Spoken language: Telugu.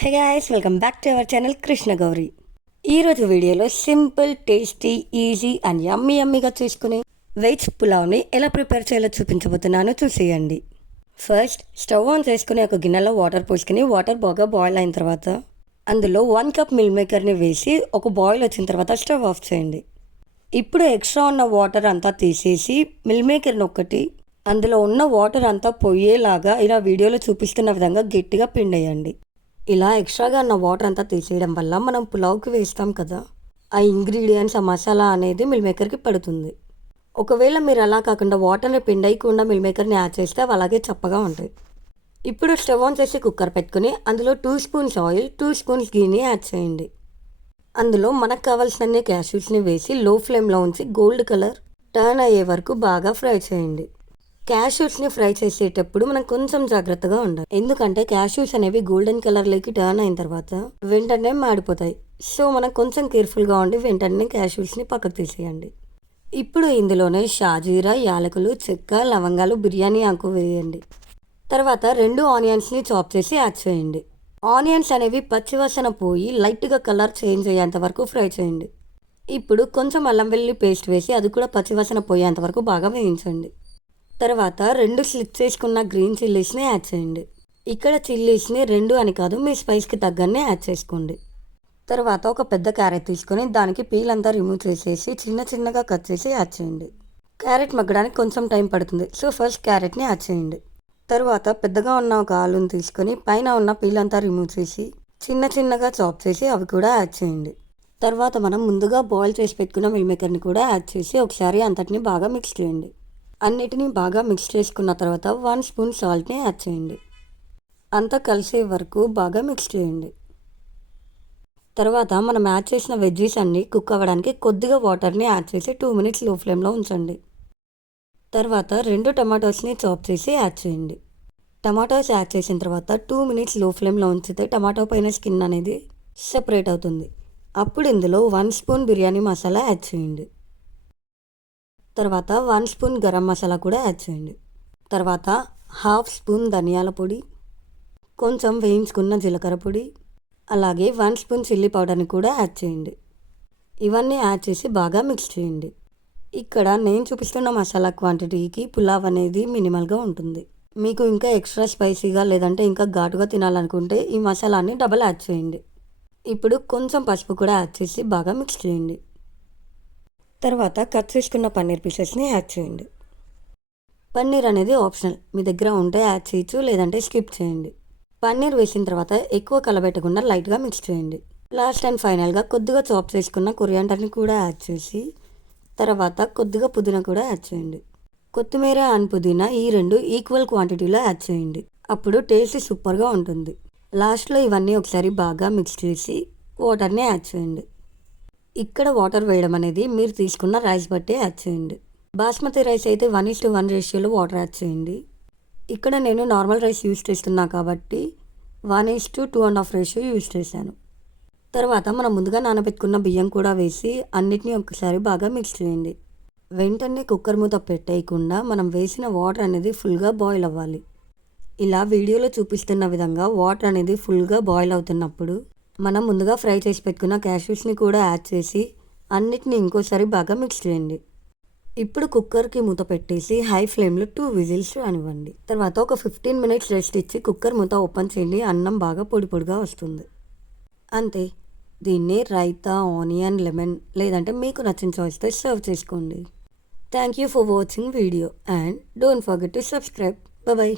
Hey guys, welcome back to our channel Krishna Gauri. ఈరోజు వీడియోలో సింపుల్, టేస్టీ, ఈజీ అండ్ యమ్మీగా చేసుకునే వెజ్ పులావ్ని ఎలా ప్రిపేర్ చేయాలో చూపించబోతున్నాను, చూసేయండి. ఫస్ట్ స్టవ్ ఆన్ చేసుకుని ఒక గిన్నెలో వాటర్ పోసుకుని వాటర్ బాగా బాయిల్ అయిన తర్వాత అందులో 1 కప్ మిల్ మేకర్ని వేసి ఒక బాయిల్ వచ్చిన తర్వాత స్టవ్ ఆఫ్ చేయండి. ఇప్పుడు ఎక్స్ట్రా ఉన్న వాటర్ అంతా తీసేసి మిల్ మేకర్ని ఒకటి అందులో ఉన్న వాటర్ అంతా పోయేలాగా ఇలా వీడియోలో చూపిస్తున్న విధంగా గట్టిగా పిండేయండి. ఇలా ఎక్స్ట్రాగా ఉన్న వాటర్ అంతా తీసేయడం వల్ల మనం పులావ్కి వేస్తాం కదా, ఆ ఇంగ్రీడియంట్స్, ఆ మసాలా అనేది మిల్ మేకర్కి పడుతుంది. ఒకవేళ మీరు అలా కాకుండా వాటర్ని పిండేయకుండా మిల్ మేకర్ని యాడ్ చేస్తే అవి అలాగే చప్పగా ఉంటాయి. ఇప్పుడు స్టవ్ ఆన్ చేసి కుక్కర్ పెట్టుకుని అందులో 2 స్పూన్స్ ఆయిల్, 2 స్పూన్స్ గీని యాడ్ చేయండి. అందులో మనకు కావాల్సిన క్యాష్యూస్ని వేసి లో ఫ్లేమ్లో ఉంచి గోల్డ్ కలర్ టర్న్ అయ్యే వరకు బాగా ఫ్రై చేయండి. క్యాష్యూస్ని ఫ్రై చేసేటప్పుడు మనం కొంచెం జాగ్రత్తగా ఉండాలి, ఎందుకంటే క్యాష్యూస్ అనేవి గోల్డెన్ కలర్లోకి టర్న్ అయిన తర్వాత వెంటనే మాడిపోతాయి. సో మనం కొంచెం కేర్ఫుల్గా ఉండి వెంటనే క్యాష్యూస్ని పక్కకు తీసేయండి. ఇప్పుడు ఇందులోనే షాజీరా, యాలకులు, చెక్క, లవంగాలు, బిర్యానీ ఆకు వేయండి. తర్వాత 2 ఆనియన్స్ని చాప్ చేసి యాడ్ చేయండి. ఆనియన్స్ అనేవి పచ్చివాసన పోయి లైట్గా కలర్ చేంజ్ అయ్యేంత వరకు ఫ్రై చేయండి. ఇప్పుడు కొంచెం అల్లం వెల్లుల్లి పేస్ట్ వేసి అది కూడా పచ్చివాసన పోయేంత వరకు బాగా వేయించండి. తర్వాత 2 స్లిప్ చేసుకున్న గ్రీన్ చిల్లీస్ని యాడ్ చేయండి. ఇక్కడ చిల్లీస్ని 2 అని కాదు, మీ స్పైస్కి తగ్గనే యాడ్ చేసుకోండి. తర్వాత ఒక పెద్ద క్యారెట్ తీసుకొని దానికి పీల్ అంతా రిమూవ్ చేసేసి చిన్నగా కట్ చేసి యాడ్ చేయండి. క్యారెట్ మగ్గడానికి కొంచెం టైం పడుతుంది, సో ఫస్ట్ క్యారెట్ని యాడ్ చేయండి. తర్వాత పెద్దగా ఉన్న ఒక ఆలుని తీసుకొని పైన ఉన్న పీల్ అంతా రిమూవ్ చేసి చిన్నగా చాప్ చేసి అవి కూడా యాడ్ చేయండి. తర్వాత మనం ముందుగా బాయిల్ చేసి పెట్టుకున్న మిల్ మేకర్ని కూడా యాడ్ చేసి ఒకసారి అంతటిని బాగా మిక్స్ చేయండి. అన్నిటినీ బాగా మిక్స్ చేసుకున్న తర్వాత 1 స్పూన్ సాల్ట్ని యాడ్ చేయండి. అంతా కలిసే వరకు బాగా మిక్స్ చేయండి. తర్వాత మనం యాడ్ చేసిన వెజ్జీస్ అన్నీ కుక్ అవ్వడానికి కొద్దిగా వాటర్ని యాడ్ చేసి 2 మినిట్స్ లో ఫ్లేమ్లో ఉంచండి. తర్వాత 2 టమాటోస్ని చాప్ చేసి యాడ్ చేయండి. టమాటోస్ యాడ్ చేసిన తర్వాత 2 మినిట్స్ లో ఫ్లేమ్లో ఉంచితే టమాటో పైన స్కిన్ అనేది సెపరేట్ అవుతుంది. అప్పుడు ఇందులో 1 స్పూన్ బిర్యానీ మసాలా యాడ్ చేయండి. తర్వాత 1 స్పూన్ గరం మసాలా కూడా యాడ్ చేయండి. తర్వాత 1/2 స్పూన్ ధనియాల పొడి, కొంచెం వేయించుకున్న జీలకర్ర పొడి, అలాగే 1 స్పూన్ చిల్లీ పౌడర్ని కూడా యాడ్ చేయండి. ఇవన్నీ యాడ్ చేసి బాగా మిక్స్ చేయండి. ఇక్కడ నేను చూపిస్తున్న మసాలా క్వాంటిటీకి పులావ్ అనేది మినిమల్గా ఉంటుంది. మీకు ఇంకా ఎక్స్ట్రా స్పైసీగా లేదంటే ఇంకా ఘాటుగా తినాలనుకుంటే ఈ మసాలాని డబల్ యాడ్ చేయండి. ఇప్పుడు కొంచెం పసుపు కూడా యాడ్ చేసి బాగా మిక్స్ చేయండి. తర్వాత కట్ చేసుకున్న పన్నీర్ పీసెస్ని యాడ్ చేయండి. పన్నీర్ అనేది ఆప్షనల్, మీ దగ్గర ఉంటే యాడ్ చేయొచ్చు, లేదంటే స్కిప్ చేయండి. పన్నీర్ వేసిన తర్వాత ఎక్కువ కలబెట్టకుండా లైట్గా మిక్స్ చేయండి. లాస్ట్ అండ్ ఫైనల్గా కొద్దిగా చాప్ చేసుకున్న కొరియాండర్ని కూడా యాడ్ చేసి తర్వాత కొద్దిగా పుదీనా కూడా యాడ్ చేయండి. కొత్తిమీర అండ్ పుదీనా ఈ 2 ఈక్వల్ క్వాంటిటీలో యాడ్ చేయండి. అప్పుడు టేస్ట్ సూపర్గా ఉంటుంది. లాస్ట్లో ఇవన్నీ ఒకసారి బాగా మిక్స్ చేసి వాటర్ని యాడ్ చేయండి. ఇక్కడ వాటర్ వేయడం అనేది మీరు తీసుకున్న రైస్ బట్టి యాడ్ చేయండి. బాస్మతి రైస్ అయితే 1:1 రేషియోలో వాటర్ యాడ్ చేయండి. ఇక్కడ నేను నార్మల్ రైస్ యూజ్ చేస్తున్నా కాబట్టి 1:2.5 రేషియో యూజ్ చేశాను. తర్వాత మనం ముందుగా నానబెట్టుకున్న బియ్యం కూడా వేసి అన్నిటినీ ఒకసారి బాగా మిక్స్ చేయండి. వెంటనే కుక్కర్ మూత పెట్టేయకుండా మనం వేసిన వాటర్ అనేది ఫుల్గా బాయిల్ అవ్వాలి. ఇలా వీడియోలో చూపిస్తున్న విధంగా వాటర్ అనేది ఫుల్గా బాయిల్ అవుతున్నప్పుడు మనం ముందుగా ఫ్రై చేసి పెట్టుకున్న క్యాష్యూస్ని కూడా యాడ్ చేసి అన్నిటిని ఇంకోసారి బాగా మిక్స్ చేయండి. ఇప్పుడు కుక్కర్కి మూత పెట్టేసి హై ఫ్లేమ్లో 2 విజిల్స్ రానివ్వండి. తర్వాత ఒక 15 మినిట్స్ రెస్ట్ ఇచ్చి కుక్కర్ మూత ఓపెన్ చేయండి. అన్నం బాగా పొడిగా వస్తుంది. అంతే, దీన్ని రైతా, ఆనియన్, లెమన్ లేదంటే మీకు నచ్చిన చాయిస్తో సర్వ్ చేసుకోండి. Thank you for watching video and don't forget to subscribe. Bye.